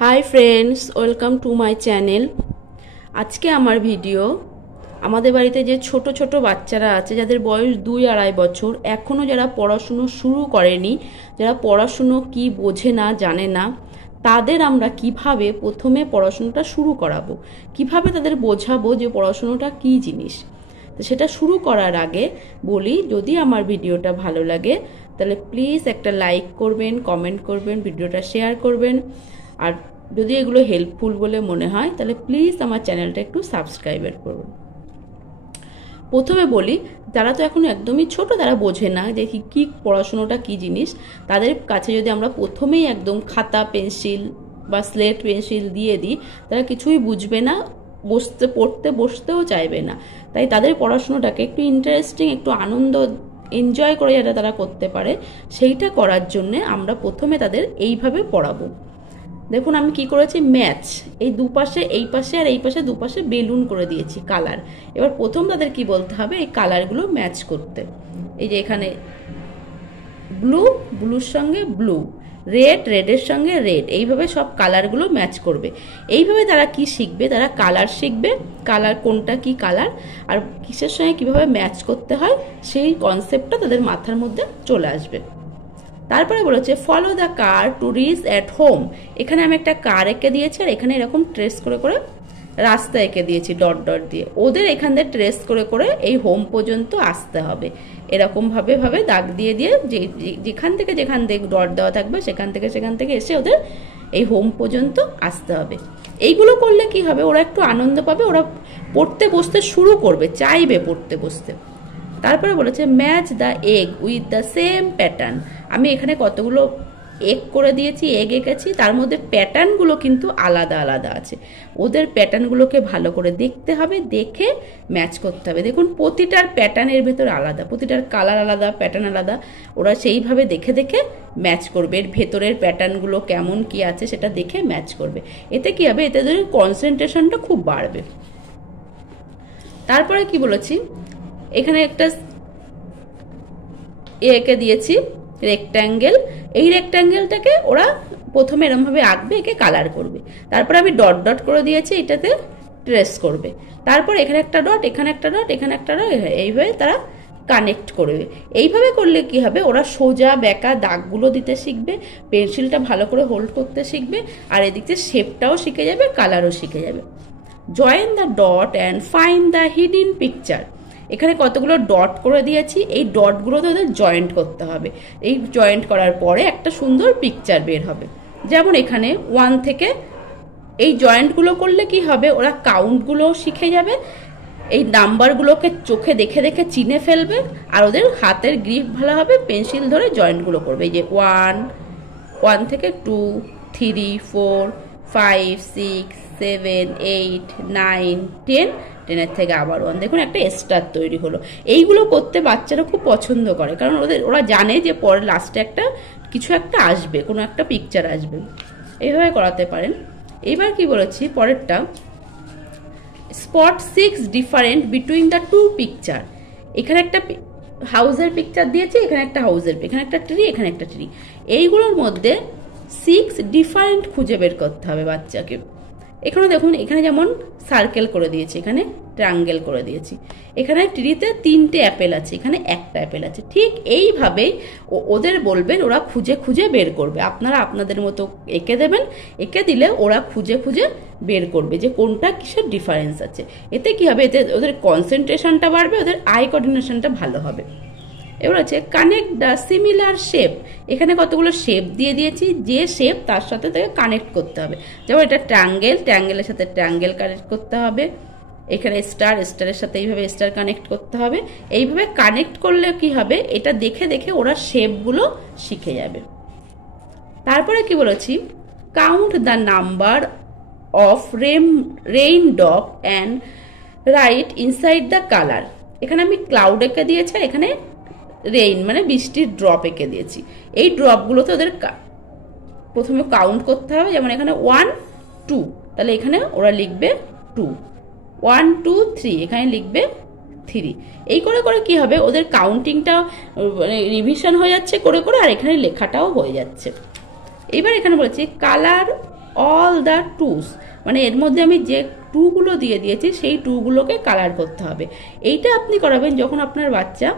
Hi friends, welcome to my channel. আজকে আমার video আমাদের বাড়িতে যে ছোট ছোট বাচ্চারা আছে যাদের বয়স 2-2.5 বছর, এখনও যারা পড়াশুনো শুরু করেনি, যারা পড়াশুনো কি বোঝে না, জানে না, তাদের আমরা কিভাবে প্রথমে পড়াশুনোটা শুরু করাবো, কিভাবে তাদের বোঝাবো যে পড়াশুনোটা কি জিনিস। তো সেটা শুরু করার আগে বলি, যদি আমার ভিডিওটা ভালো লাগে তাহলে প্লিজ একটা লাইক করবেন, কমেন্ট করবেন, ভিডিওটা শেয়ার করবেন। আর যদি এগুলো হেল্পফুল বলে মনে হয় তাহলে প্লিজ আমার চ্যানেলটা একটু সাবস্ক্রাইব করুন। প্রথমে বলি, যারা তো এখন একদমই ছোট, তারা বোঝে না যে কি পড়াশোনাটা কি জিনিস, তাদের কাছে যদি আমরা প্রথমেই একদম খাতা পেন্সিল বা স্লেট পেন্সিল দিয়ে দিই, তারা কিছুই বুঝবে না, পড়তে বসতেও চাইবে না। তাই তাদের পড়াশোনাটাকে একটু ইন্টারেস্টিং, একটু আনন্দ এনজয় করে যাতে তারা করতে পারে, সেইটা করার জন্যে আমরা প্রথমে তাদের এইভাবে পড়াবো। দেখুন আমি কি করেছি, ম্যাচ, এই দুপাশে, এই পাশে আর এই পাশে দুপাশে বেলুন করে দিয়েছি কালার। এবার প্রথম তাদের কি বলতে হবে, এই কালারগুলো ম্যাচ করতে। এই যে এখানে ব্লু, ব্লুর সঙ্গে ব্লু, রেড, রেডের সঙ্গে রেড, এইভাবে সব কালারগুলো ম্যাচ করবে। এইভাবে তারা কি শিখবে, তারা কালার শিখবে, কালার কোনটা কি কালার আর কিসের সঙ্গে কিভাবে ম্যাচ করতে হয়, সেই কনসেপ্টটা তাদের মাথার মধ্যে চলে আসবে। তারপরে বলেছে follow the car to reach at home. এখানে আমি একটা কার এঁকে দিয়েছি আর এখানে এরকম ট্রেস করে করে রাস্তা এঁকে দিয়েছি ডট ডট দিয়ে। ওদের এখান থেকে ট্রেস করে করে এই হোম পর্যন্ত আসতে হবে, এরকম ভাবে ভাবে দাগ দিয়ে দিয়ে যেখান থেকে ডট দেওয়া থাকবে সেখান থেকে এসে ওদের এই হোম পর্যন্ত আসতে হবে। এইগুলো করলে কি হবে, ওরা একটু আনন্দ পাবে, ওরা পড়তে বসতে শুরু করবে, চাইবে পড়তে বসতে। তারপরে বলেছে match the egg with the same pattern. আমি এখানে কতগুলো এগ করে দিয়েছি, এগ এঁকেছি, তার মধ্যে প্যাটার্নগুলো কিন্তু আলাদা আলাদা আছে। ওদের প্যাটার্নগুলোকে ভালো করে দেখতে হবে, দেখে ম্যাচ করতে হবে। দেখুন প্রতিটার প্যাটার্নের ভেতর আলাদা, প্রতিটার কালার আলাদা, প্যাটার্ন আলাদা, ওরা সেইভাবে দেখে দেখে ম্যাচ করবে। এর ভেতরের প্যাটার্নগুলো কেমন কি আছে সেটা দেখে ম্যাচ করবে। এতে কি হবে, এতে ওদের কনসেন্ট্রেশনটা খুব বাড়বে। তারপরে কি বলেছি, এখানে একটা এঁকে দিয়েছি রেক্ট্যাঙ্গেল। এই রেক্ট্যাঙ্গেলটাকে ওরা প্রথমে এরমভাবে আঁকবে, একে কালার করবে। তারপর আমি ডট ডট করে দিয়েছি, এটাতে ট্রেস করবে। তারপর এখানে একটা ডট, এখানে একটা ডট, এখানে একটা ডট, এইভাবে তারা কানেক্ট করবে। এইভাবে করলে কি হবে, ওরা সোজা বেঁকা দাগগুলো দিতে শিখবে, পেন্সিলটা ভালো করে হোল্ড করতে শিখবে, আর এদিকে শেপটাও শিখে যাবে, কালারও শিখে যাবে। Join the dot and find the hidden picture. এখানে কতগুলো ডট করে দিয়েছি, এই ডটগুলোতে ওদের জয়েন্ট করতে হবে। এই জয়েন্ট করার পরে একটা সুন্দর পিকচার বের হবে। যেমন এখানে 1 থেকে এই জয়েন্টগুলো করলে কি হবে, ওরা কাউন্টগুলো শিখে যাবে, এই নাম্বারগুলোকে চোখে দেখে দেখে চিনে ফেলবে, আর ওদের হাতের গ্রিপ ভালো হবে, পেন্সিল ধরে জয়েন্টগুলো করবে। এই যে 1 থেকে 2, 3, 4, 5, 6, 7, 8, 9, 10, 10 থেকে আবার 1। দেখুন একটা স্টার তৈরি হলো। এইগুলো করতে বাচ্চারা খুব পছন্দ করে, কারণ ওরা জানে যে পরে লাস্টে একটা কিছু একটা আসবে, কোনো একটা পিকচার আসবে। এইভাবে করাতে পারেন। এবার কি বলেছি পরেরটা, spot 6 different between the 2 picture. এখানে একটা হাউসের পিকচার দিয়েছি, এখানে একটা হাউসের, এখানে একটা ট্রি, এখানে একটা ট্রি। এইগুলোর মধ্যে 6 ডিফারেন্ট খুঁজে বের করতে হবে বাচ্চাকে। এখানে দেখুন, এখানে যেমন সার্কেল করে দিয়েছি, এখানে ট্রায়াঙ্গেল করে দিয়েছি, এখানে ট্রিতে 3টে অ্যাপেল আছে, এখানে একটা অ্যাপেল আছে। ঠিক এইভাবেই ওদের বলবেন, ওরা খুঁজে খুঁজে বের করবে। আপনারা আপনাদের মতো এঁকে দেবেন, এঁকে দিলে ওরা খুঁজে খুঁজে বের করবে যে কোনটা কিসের ডিফারেন্স আছে। এতে কি হবে, এতে ওদের কনসেন্ট্রেশনটা বাড়বে, ওদের আই কোঅর্ডিনেশনটা ভালো হবে। এবার হচ্ছে কানেক্ট দ্য সিমিলার শেপ। এখানে কতগুলো শেপ দিয়ে দিয়েছি, যে শেপ তার সাথে তাকে কানেক্ট করতে হবে। যেমন এটা ট্রায়াঙ্গেল, ট্রায়াঙ্গেলের সাথে ট্রায়াঙ্গেল কানেক্ট করতে হবে। এখানে স্টার, স্টারের সাথে এইভাবে স্টার কানেক্ট করতে হবে। এইভাবে কানেক্ট করলে কি হবে, এটা দেখে দেখে ওরা শেপগুলো শিখে যাবে। তারপরে কি বলেছি, count the number of rain drop and right inside the colour. এখানে আমি ক্লাউড এঁকে দিয়েছি, আর এখানে রেইন মানে বৃষ্টির ড্রপ এঁকে দিয়েছি। এই ড্রপগুলোতে ওদের প্রথমে কাউন্ট করতে হবে। যেমন এখানে 1, 2, তাহলে এখানে ওরা লিখবে 2, 1, 2, 3, এখানে লিখবে 3। এই করে করে কি হবে, ওদের কাউন্টিংটা মানে রিভিশন হয়ে যাচ্ছে করে করে, আর এখানে লেখাটাও হয়ে যাচ্ছে। এবার এখানে বলেছি কালার অল দ্য টুস, মানে এর মধ্যে আমি যে টুগুলো দিয়ে দিয়েছি সেই টুগুলোকে কালার করতে হবে। এইটা আপনি করাবেন যখন আপনার বাচ্চা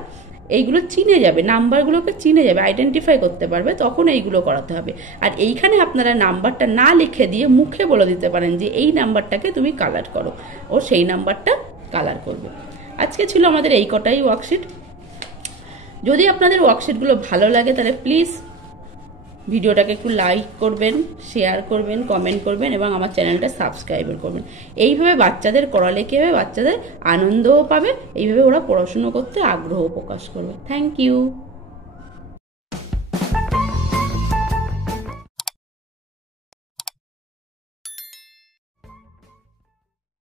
এইগুলো চিনে যাবে, নাম্বারগুলোকে চিনে যাবে, আইডেন্টিফাই করতে পারবে, তখন এইগুলো করাতে হবে। আর এইখানে আপনারা নাম্বারটা না লিখে দিয়ে মুখে বলে দিতে পারেন যে এই নাম্বারটাকে তুমি কালার করো, ও সেই নাম্বারটা কালার করবে। আজকে ছিল আমাদের এই কটাই ওয়ার্কশিট। যদি আপনাদের ওয়ার্কশিটগুলো ভালো লাগে তাহলে প্লিজ ভিডিওটাকে একটু লাইক করবেন, শেয়ার করবেন, কমেন্ট করবেন এবং আমার চ্যানেলটা সাবস্ক্রাইব করবেন। এইভাবে বাচ্চাদের করালে কী হবে, বাচ্চাদের আনন্দও পাবে, এইভাবে ওরা পড়াশুনো করতে আগ্রহ প্রকাশ করবে। Thank you.